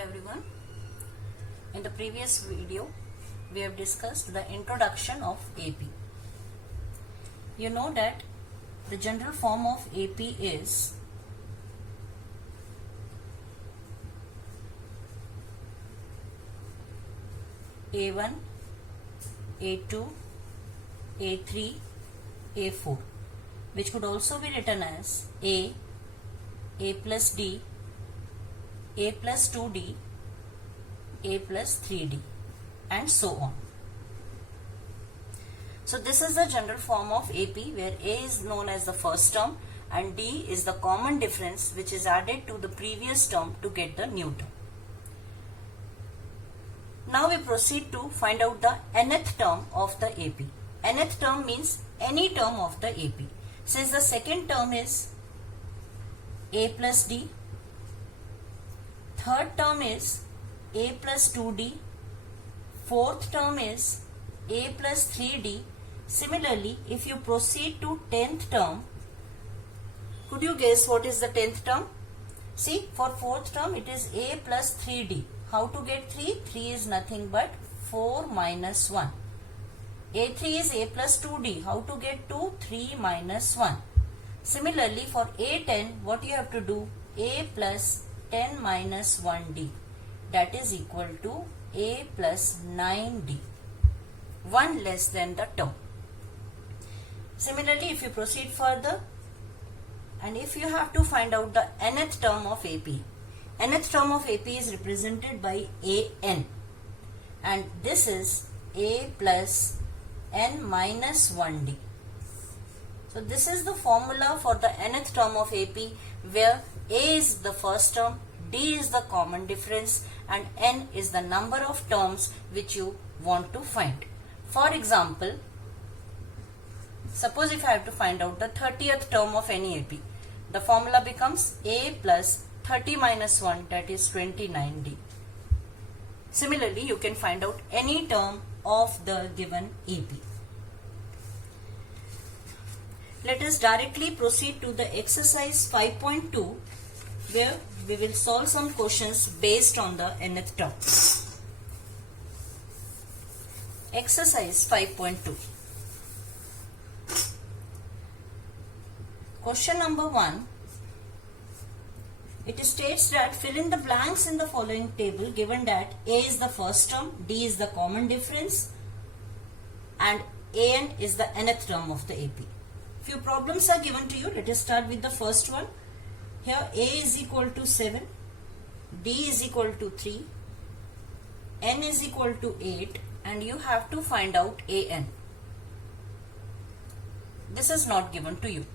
Hello everyone. In the previous video, we have discussed the introduction of AP. You know that the general form of AP is A1, A2, A3, A4, which could also be written as A plus D, A plus 2D, A plus 3D, and so on. So this is the general form of AP, where A is known as the first term and D is the common difference which is added to the previous term to get the new term. Now we proceed to find out the nth term of the AP. Nth term means any term of the AP. Since the second term is A plus D, third term is A plus 2D, fourth term is A plus 3D. Similarly, if you proceed to 10th term, could you guess what is the 10th term? See, for fourth term it is A plus 3D. How to get 3? 3 is nothing but 4 minus 1. A3 is A plus 2D. How to get 2? 3 minus 1. Similarly, for A10, what you have to do? A plus 10 minus 1D. That is equal to A plus 9D. 1 less than the term. Similarly, if you proceed further, and if you have to find out the nth term of AP, nth term of AP is represented by AN, and this is A plus N minus 1D. So this is the formula for the nth term of AP, where A is the first term, D is the common difference, and N is the number of terms which you want to find. For example, suppose if I have to find out the 30th term of any AP, the formula becomes A plus 30 minus 1, that is 29D. Similarly, you can find out any term of the given AP. Let us directly proceed to the exercise 5.2, where we will solve some questions based on the nth term. Exercise 5.2. Question number 1. It states that fill in the blanks in the following table, given that A is the first term, D is the common difference, and AN is the nth term of the AP. Few problems are given to you. Let us start with the first one. Here A is equal to 7, D is equal to 3, N is equal to 8, and you have to find out AN. This is not given to you.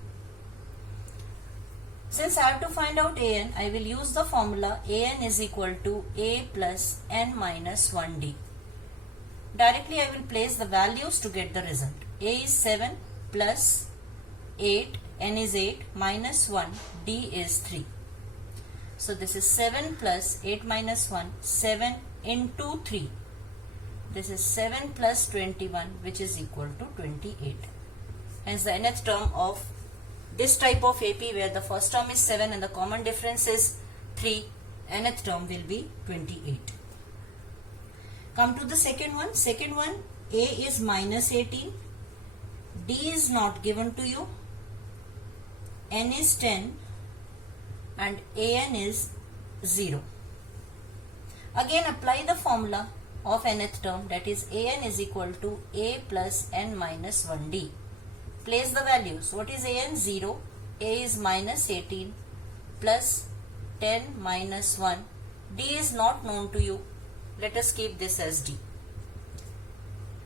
Since I have to find out AN, I will use the formula AN is equal to A plus N minus 1D. Directly I will place the values to get the result. A is 7 plus 8, N is 8 minus 1, D is 3. So this is 7 plus 8 minus 1, 7 into 3. This is 7 plus 21, which is equal to 28. Hence the nth term of this type of AP, where the first term is 7 and the common difference is 3, nth term will be 28. Come to the second one. Second one, A is minus 18, D is not given to you, N is 10, and AN is 0. Again apply the formula of nth term, that is AN is equal to A plus N minus 1D. Place the values. What is AN? 0. A is minus 18 plus 10 minus 1. D is not known to you. Let us keep this as D.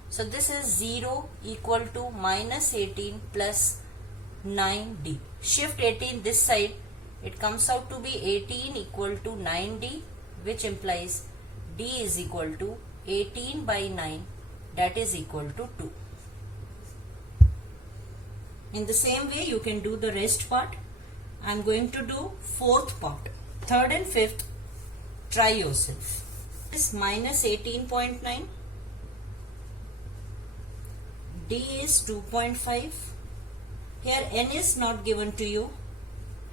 So this is 0 equal to minus 18 plus 9D. Shift 18 this side. It comes out to be 18 equal to 9D, which implies D is equal to 18 by 9, that is equal to 2. In the same way, you can do the rest part. I am going to do fourth part. Third and fifth, try yourself. This minus 18.9. D is 2.5. Here N is not given to you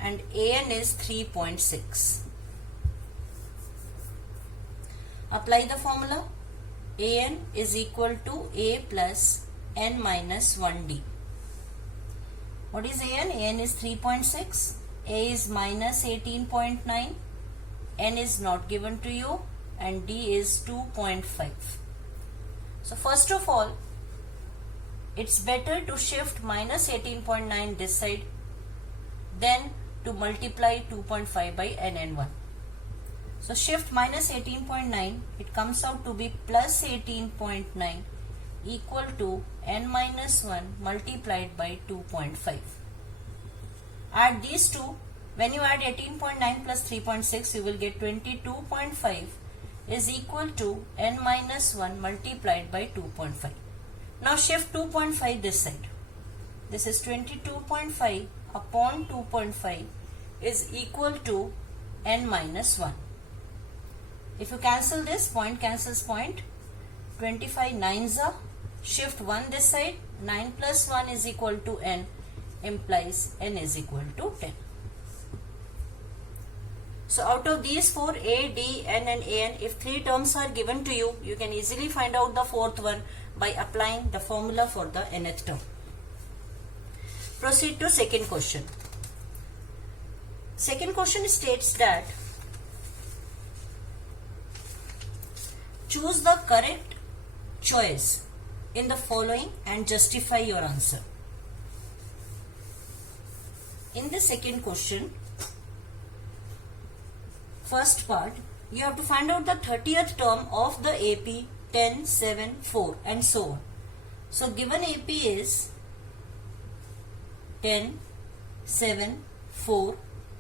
and AN is 3.6. Apply the formula. An is equal to A plus n minus 1D. What is An? An is 3.6. A is minus 18.9. N is not given to you and D is 2.5. So first of all, it's better to shift minus 18.9 this side than to multiply 2.5 by nn1. So shift minus 18.9, it comes out to be plus 18.9 equal to n minus 1 multiplied by 2.5. Add these two. When you add 18.9 plus 3.6, you will get 22.5 is equal to n minus 1 multiplied by 2.5. Now shift 2.5 this side. This is 22.5 upon 2.5 is equal to n minus 1. If you cancel this, point cancels point. 25 nines are. Shift 1 this side. 9 plus 1 is equal to n, implies n is equal to 10. So out of these four, A, D, N and An, if three terms are given to you, you can easily find out the fourth one by applying the formula for the nth term. Proceed to second question. Second question states that choose the correct choice in the following and justify your answer. In the second question, first part, you have to find out the 30th term of the AP 10, 7, 4 and so on. So given AP is 10, 7, 4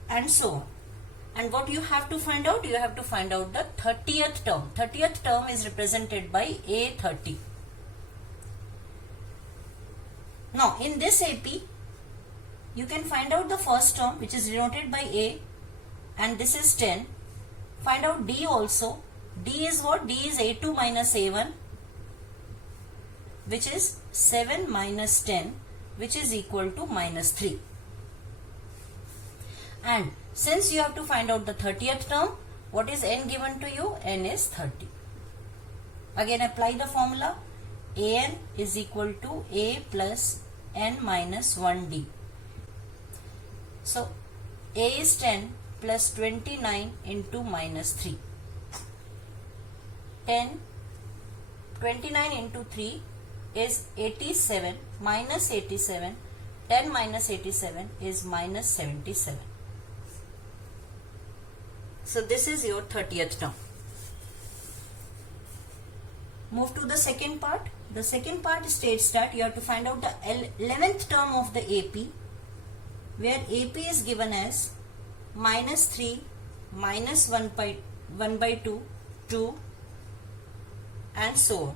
and so on. And what you have to find out? You have to find out the 30th term. 30th term is represented by A30. Now in this AP, you can find out the first term which is denoted by A and this is 10. Find out D also. D is what? D is A2 minus A1 which is 7 minus 10 which is equal to minus 3. And since you have to find out the 30th term, what is n given to you? N is 30. Again apply the formula. An is equal to A plus n minus 1D. So A is 10 plus 29 into minus 3. 29 into 3 is 87 minus 87. 10 minus 87 is minus 77. So this is your 30th term. Move to the second part. The second part states that you have to find out the 11th term of the AP, where AP is given as minus 3, minus 1 by 2, 2 and so on.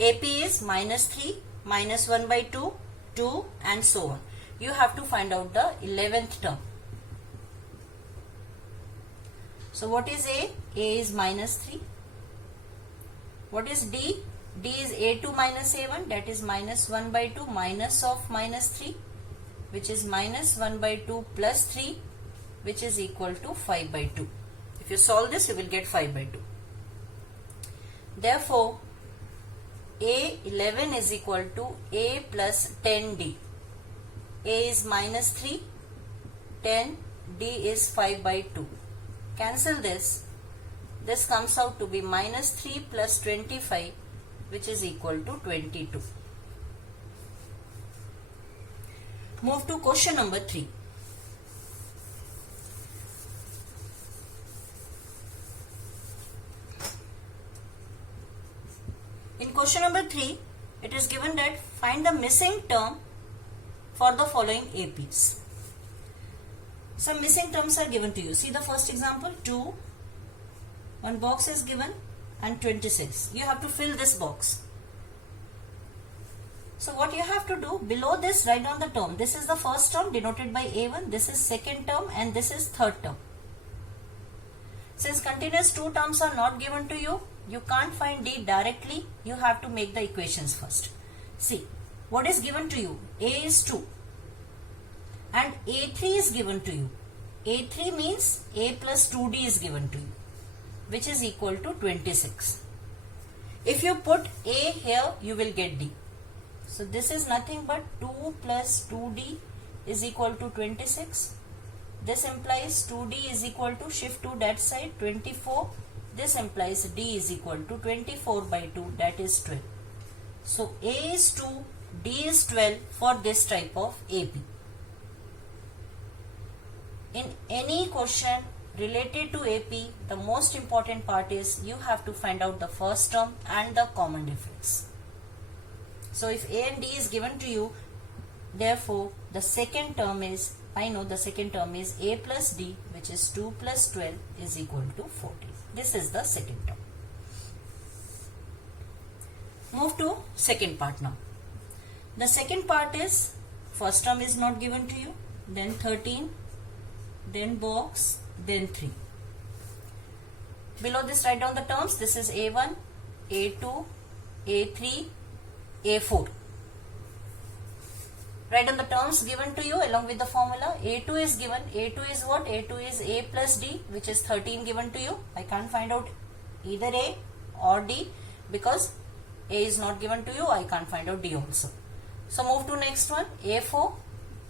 AP is minus 3, minus 1 by 2, 2 and so on. You have to find out the 11th term. So what is A? A is minus 3. What is D? D is A2 minus A1, that is minus 1 by 2 minus of minus 3, which is minus 1 by 2 plus 3, which is equal to 5 by 2. If you solve this, you will get 5 by 2. Therefore, A11 is equal to A plus 10D. A is minus 3, 10, D is 5 by 2. Cancel this. This comes out to be minus 3 plus 25, which is equal to 22. Move to question number 3. In question number 3, it is given that find the missing term for the following APs. Some missing terms are given to you. See the first example, 2, one box is given and 26. You have to fill this box. So what you have to do, below this write down the term. This is the first term denoted by A1, this is second term and this is third term. Since continuous two terms are not given to you, you can't find D directly, you have to make the equations first. See, what is given to you? A is 2 and A3 is given to you. A3 means A plus 2D is given to you. which is equal to 26. If you put A here, you will get D. So this is nothing but 2 plus 2D is equal to 26. This implies 2D is equal to, shift to that side, 24. This implies D is equal to 24 by 2, that is 12. So A is 2, D is 12 for this type of AP. In any question related to AP, the most important part is you have to find out the first term and the common difference. So if A and D is given to you, therefore the second term is, I know the second term is A plus D, which is 2 plus 12 is equal to 14. This is the second term. Move to second part now. The second part is, first term is not given to you, then 13, then box, then 3. Below this write down the terms. This is A1, A2, A3, A4. Write down the terms given to you along with the formula. A2 is given. A2 is what? A2 is A plus D, which is 13 given to you. I can't find out either A or D because A is not given to you. I can't find out D also. So move to next one. A4.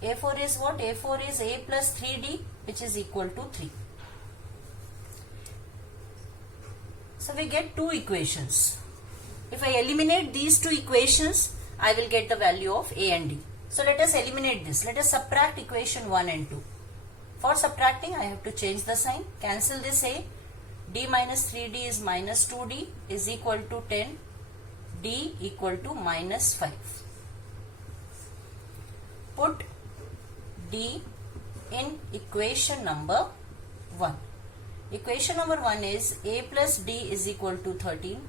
A4 is what? A4 is A plus 3D, which is equal to 3. So we get two equations. If I eliminate these two equations, I will get the value of A and D. So let us eliminate this. Let us subtract equation 1 and 2. For subtracting, I have to change the sign. Cancel this A. D minus 3D is minus 2D is equal to 10. D equal to minus 5. Put D in equation number 1. Equation number 1 is A plus D is equal to 13.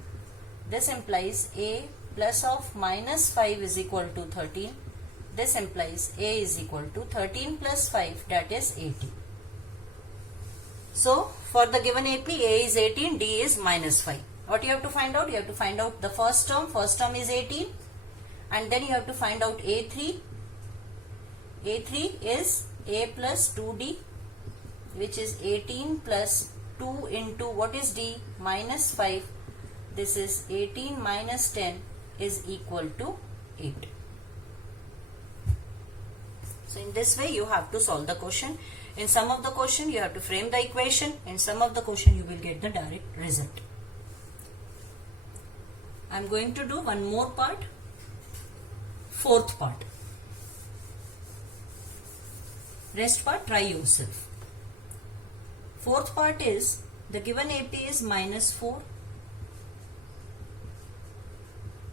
This implies A plus of minus 5 is equal to 13. This implies A is equal to 13 plus 5, that is 18. So for the given AP, A is 18, D is minus 5. What you have to find out? You have to find out the first term. First term is 18. And then you have to find out A3. A3 is A plus 2D, which is 18 plus 2 into what is D? Minus 5. This is 18 minus 10 is equal to 8. So in this way you have to solve the question. In some of the question you have to frame the equation. In some of the question you will get the direct result. I am going to do one more part. Fourth part. Rest part try yourself. Fourth part is the given AP is minus 4.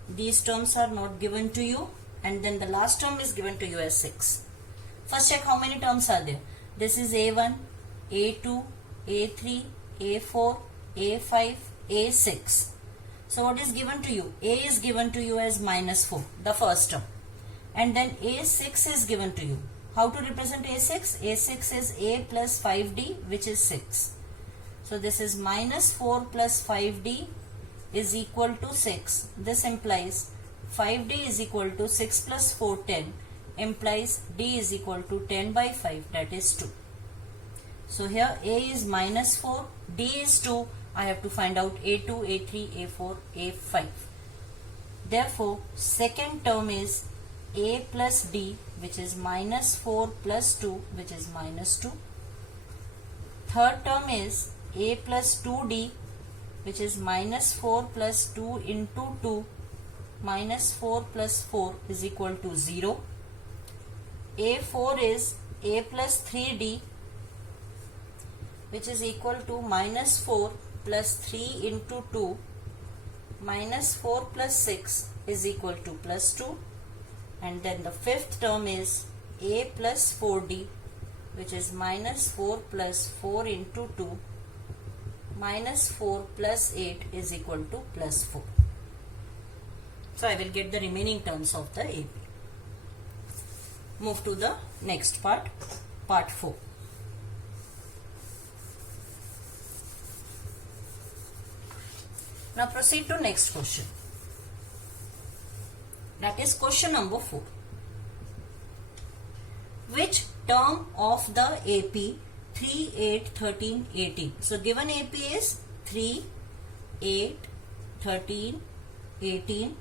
These terms are not given to you, and then the last term is given to you as 6. First check how many terms are there. This is A1, A2, A3, A4, A5, A6. So what is given to you? A is given to you as minus 4, the first term. And then A6 is given to you. How to represent A6? A6 is A plus 5D, which is 6. So this is minus 4 plus 5D is equal to 6. This implies 5D is equal to 6 plus 4, 10. Implies D is equal to 10 by 5, that is 2. So here A is minus 4, D is 2. I have to find out A2, A3, A4, A5. Therefore, second term is A plus D, which is minus 4 plus 2, which is minus 2. Third term is A plus 2D, which is minus 4 plus 2 into 2. Minus 4 plus 4 is equal to 0. A4 is A plus 3D, which is equal to minus 4 plus 3 into 2. Minus 4 plus 6 is equal to plus 2. And then the fifth term is A plus 4D, which is minus 4 plus 4 into 2. Minus 4 plus 8 is equal to plus 4. So I will get the remaining terms of the AP. Move to the next part, part 4. Now proceed to next question. That is question number 4. Which term of the AP 3, 8, 13, 18? So given AP is 3, 8, 13, 18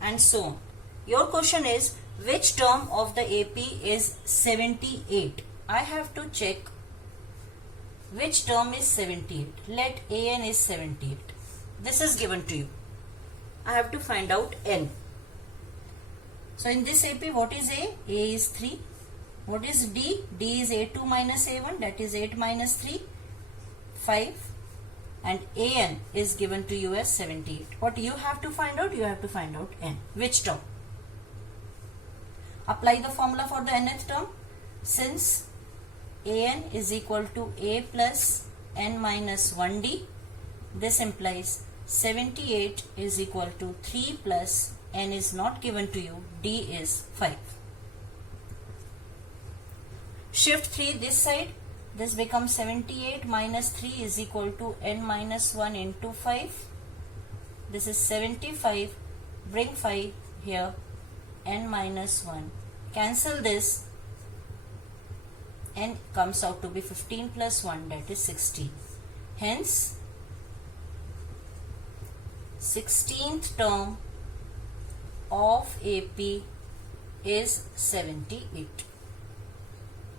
and so on. Your question is, which term of the AP is 78? I have to check which term is 78. Let AN is 78. This is given to you. I have to find out N. So in this AP, what is A? A is 3. What is D? D is A2 minus A1, that is 8 minus 3, 5. And AN is given to you as 78. What you have to find out? You have to find out N. Which term? Apply the formula for the nth term. Since AN is equal to A plus N minus 1D, this implies 78 is equal to 3 plus N is not given to you, D is 5. Shift 3 this side, this becomes 78 minus 3 is equal to N minus 1 into 5. This is 75, bring 5 here, N minus 1. Cancel this, N comes out to be 15 plus 1, that is 16. Hence, 16th term of AP is 78.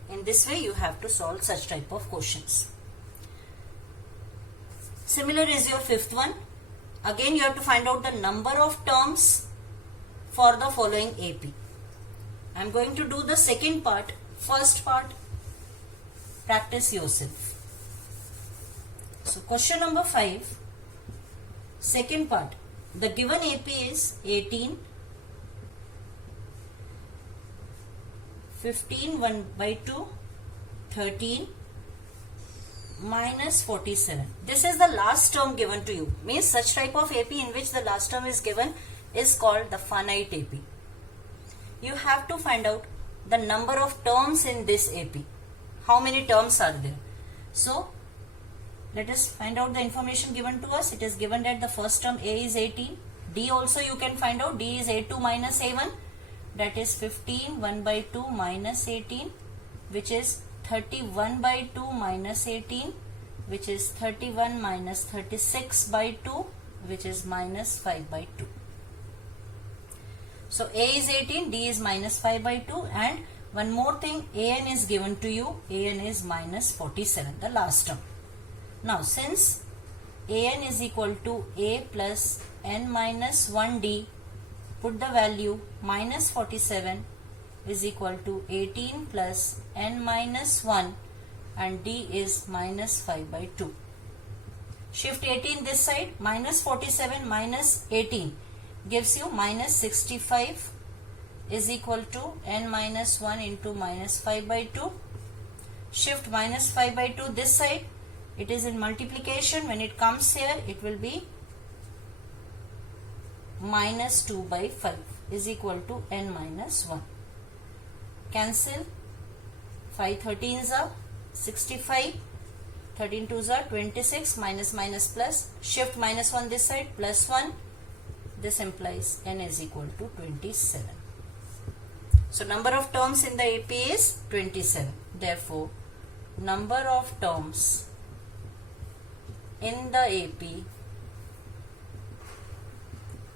In this way, you have to solve such type of questions. Similar is your fifth one. Again, you have to find out the number of terms for the following AP. I am going to do the second part. First part, practice yourself. So, question number 5, second part. The given AP is 18, 15, 1 by 2, 13, minus 47. This is the last term given to you. Means such type of AP in which the last term is given is called the finite AP. You have to find out the number of terms in this AP. How many terms are there? So, let us find out the information given to us. It is given that the first term A is 18. D also you can find out. D is A2 minus A1. That is 15, 1 by 2 minus 18, which is 31 by 2 minus 18, which is 31 minus 36 by 2, which is minus 5 by 2. So A is 18, D is minus 5 by 2, and one more thing, AN is given to you. AN is minus 47, the last term. Now since AN is equal to A plus N minus 1D, put the value minus 47 is equal to 18 plus N minus 1 and D is minus 5 by 2. Shift 18 this side, minus 47 minus 18 gives you minus 65 is equal to N minus 1 into minus 5 by 2. Shift minus 5 by 2 this side, it is in multiplication. When it comes here, it will be minus 2 by 5 is equal to N minus 1. Cancel. 5 13s are 65. 13 2s are 26. Minus minus plus. Shift minus 1 this side, plus 1. This implies N is equal to 27. So number of terms in the AP is 27. Therefore, number of terms in the AP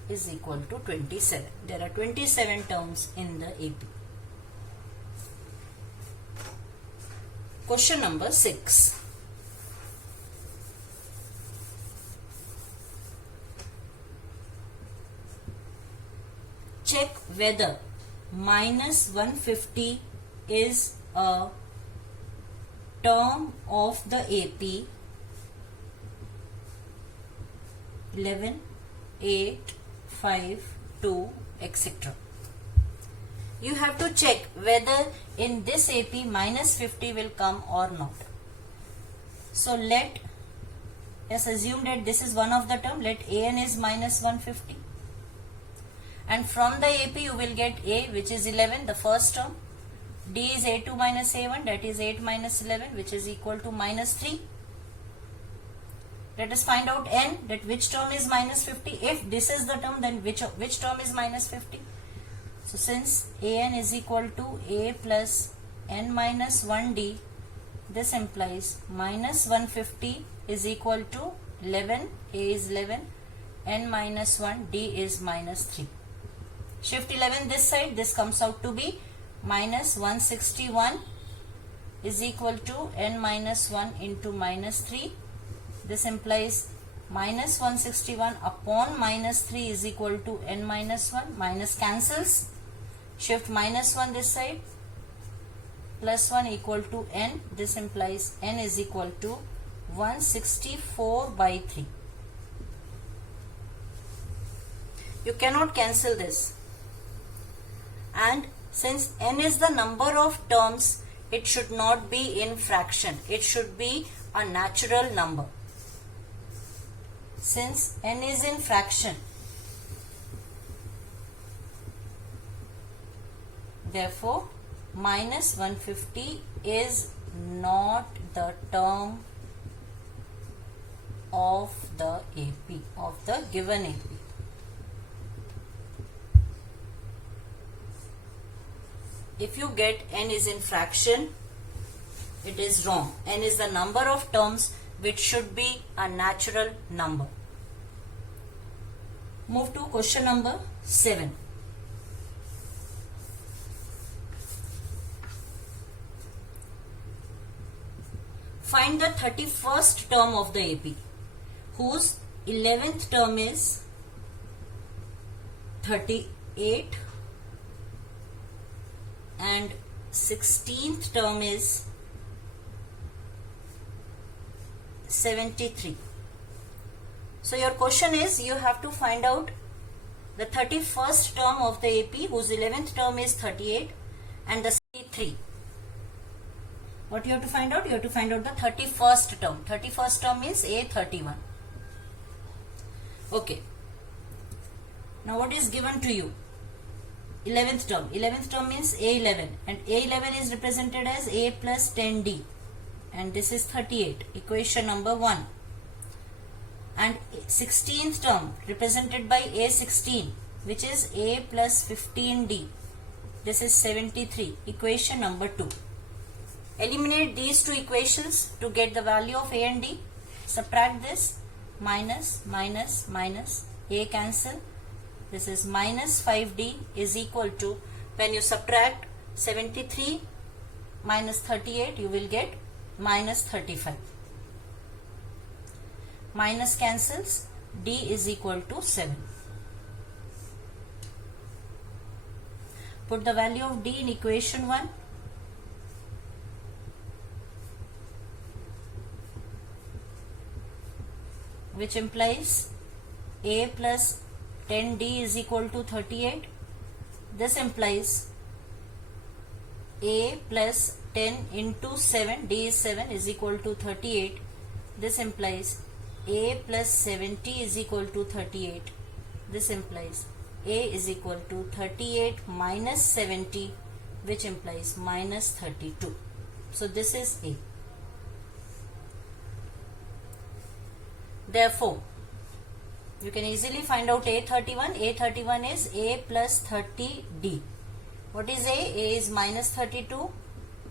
is equal to 27. There are 27 terms in the AP. Question number 6. Check whether minus 150 is a term of the AP 11, 8, 5, 2, etc. You have to check whether in this AP minus 50 will come or not. So let us assume that this is one of the term. Let AN is minus 150. And from the AP you will get A, which is 11, the first term. D is A2 minus A1, that is 8 minus 11, which is equal to minus 3. Let us find out N, that which term is minus 50. If this is the term, then which term is minus 50? So since AN is equal to A plus N minus 1D, This implies minus 150 is equal to 11, A is 11, n minus 1, D is minus 3. Shift 11 this side, this comes out to be minus 161 is equal to n minus 1 into minus 3. This implies minus 161 upon minus 3 is equal to n minus 1. Minus cancels. Shift minus 1 this side. Plus 1 equal to n. This implies n is equal to 164 by 3. You cannot cancel this. And since n is the number of terms, it should not be in fraction. It should be a natural number. Since n is in fraction, therefore minus 150 is not the term of the AP, of the given AP. If you get n is in fraction, it is wrong. N is the number of terms which should be a natural number. Move to question number 7. Find the 31st term of the AP, whose 11th term is 38 and 16th term is 73. So your question is, you have to find out the 31st term of the AP whose 11th term is 38 and the 73. What you have to find out? You have to find out the 31st term. 31st term means A31. Okay. Now what is given to you? 11th term. 11th term means A11, and A11 is represented as A plus 10D, and this is 38, equation number 1. And 16th term represented by A16, which is A plus 15D. This is 73, equation number 2. Eliminate these two equations to get the value of A and D. Subtract this, minus, minus, minus, A cancel. This is minus 5D is equal to, when you subtract 73 minus 38, you will get minus 35. Minus cancels, D is equal to 7. Put the value of D in equation 1. Which implies A plus 10D is equal to 38. This implies A plus 10 into 7, D is 7, is equal to 38. This implies A plus 70 is equal to 38. This implies A is equal to 38 minus 70, which implies minus 32. So this is A. Therefore, you can easily find out A31. A31 is A plus 30D. What is A? A is minus 32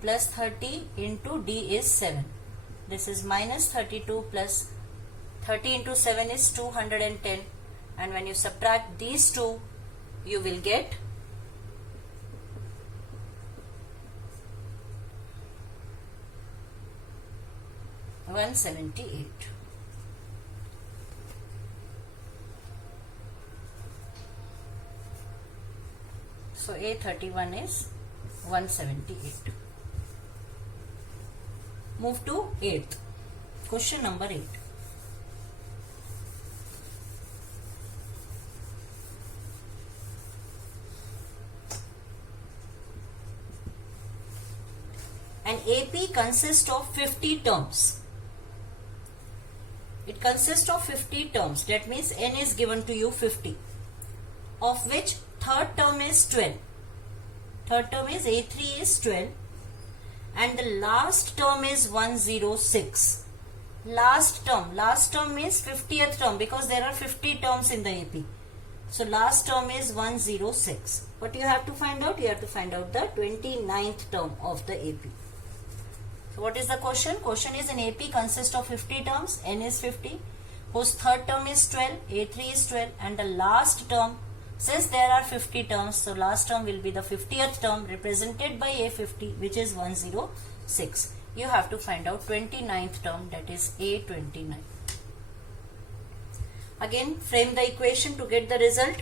plus 30 into D is 7. This is minus 32 plus 30 into 7 is 210. And when you subtract these two, you will get 178. So A31 is 178. Move to 8th. Question number 8. An AP consists of 50 terms. It consists of 50 terms. That means n is given to you 50, of which third term is 12. Third term is A3 is 12, and the last term is 106. Last term means 50th term, because there are 50 terms in the AP. So last term is 106. What you have to find out? You have to find out the 29th term of the AP. So what is the question? Question is, an AP consists of 50 terms, n is 50, whose third term is 12, A3 is 12, and the last term, since there are 50 terms, so last term will be the 50th term represented by A50, which is 106. You have to find out 29th term, that is A29. Again, frame the equation to get the result.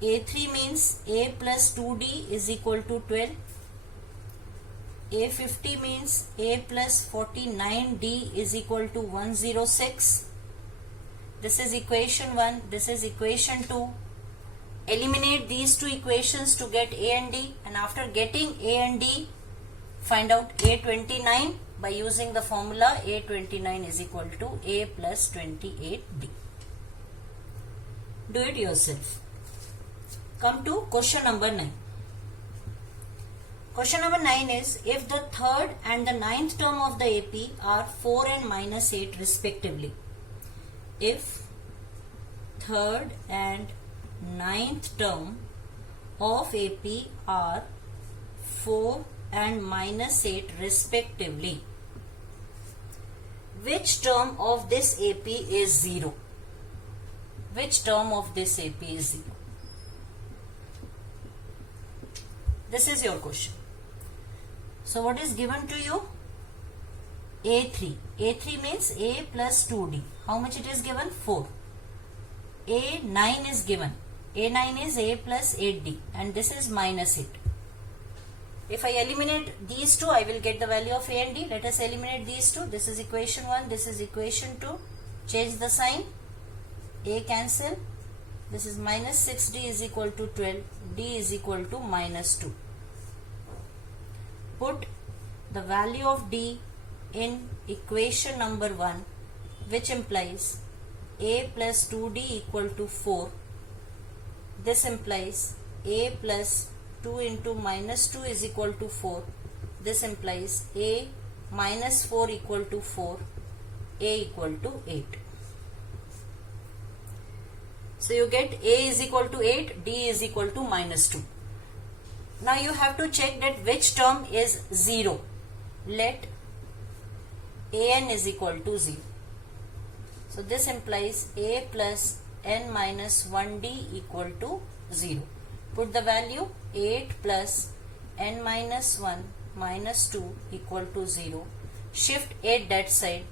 A3 means A plus 2D is equal to 12. A50 means A plus 49D is equal to 106. This is equation 1. This is equation 2. Eliminate these two equations to get A and D, and after getting A and D, find out A29 by using the formula A29 is equal to A plus 28D. Do it yourself. Come to question number 9. Question number 9 is, if the third and the ninth term of the AP are 4 and minus 8 respectively. If third and ninth term of AP are 4 and minus 8 respectively, which term of this AP is 0? Which term of this AP is 0? This is your question. So what is given to you? A3. A3 means A plus 2D. How much it is given? 4. A9 is given. A9 is A plus 8D, and this is minus 8. If I eliminate these two, I will get the value of A and D. Let us eliminate these two. This is equation 1. This is equation 2. Change the sign. A cancel. This is minus 6D is equal to 12. D is equal to minus 2. Put the value of D in equation number 1, which implies A plus 2D equal to 4. This implies A plus 2 into minus 2 is equal to 4. This implies A minus 4 equal to 4. A equal to 8. So you get A is equal to 8, D is equal to minus 2. Now you have to check that which term is 0. Let An is equal to 0. So this implies A plus n minus 1D equal to 0. Put the value 8 plus n minus 1 minus 2 equal to 0. Shift 8 that side.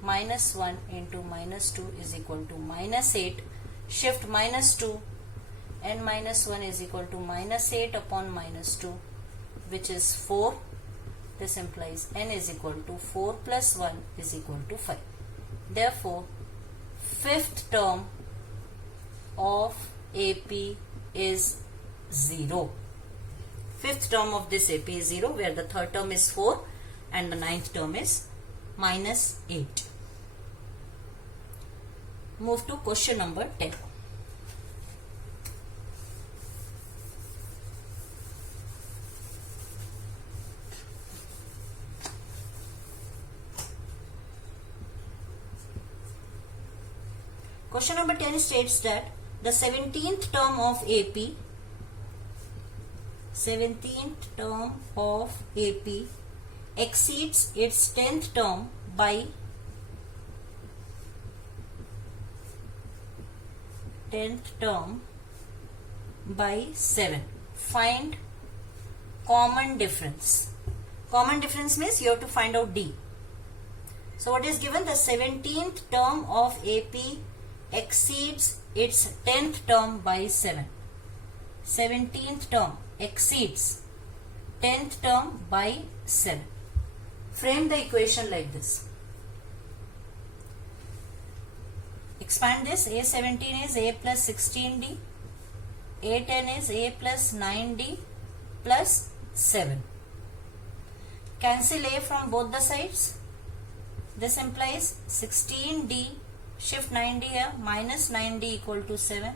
Minus 1 into minus 2 is equal to minus 8. Shift minus 2. N minus 1 is equal to minus 8 upon minus 2, which is 4. This implies n is equal to 4 plus 1 is equal to 5. Therefore, fifth term of AP is 0. Fifth term of this AP is 0, where the third term is 4 and the ninth term is minus 8. Move to question number 10. Question number 10 states that the 17th term of AP, 17th term of AP exceeds its 10th term by 7. Find common difference. Common difference means you have to find out D. So what is given? The 17th term of AP exceeds its 10th term by 7. 17th term exceeds 10th term by 7. Frame the equation like this. Expand this. A17 is A plus 16D. A10 is A plus 9D plus 7. Cancel A from both the sides. This implies 16D, shift 9D here, minus 9D equal to 7.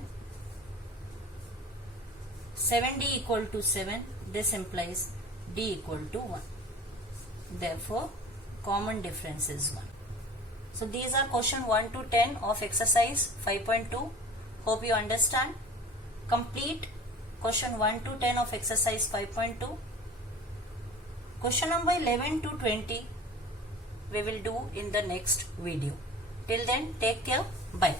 7D equal to 7. This implies D equal to 1. Therefore, common difference is 1. So these are question 1 to 10 of exercise 5.2. Hope you understand. Complete question 1 to 10 of exercise 5.2. Question number 11 to 20 we will do in the next video. Till then, take care. Bye.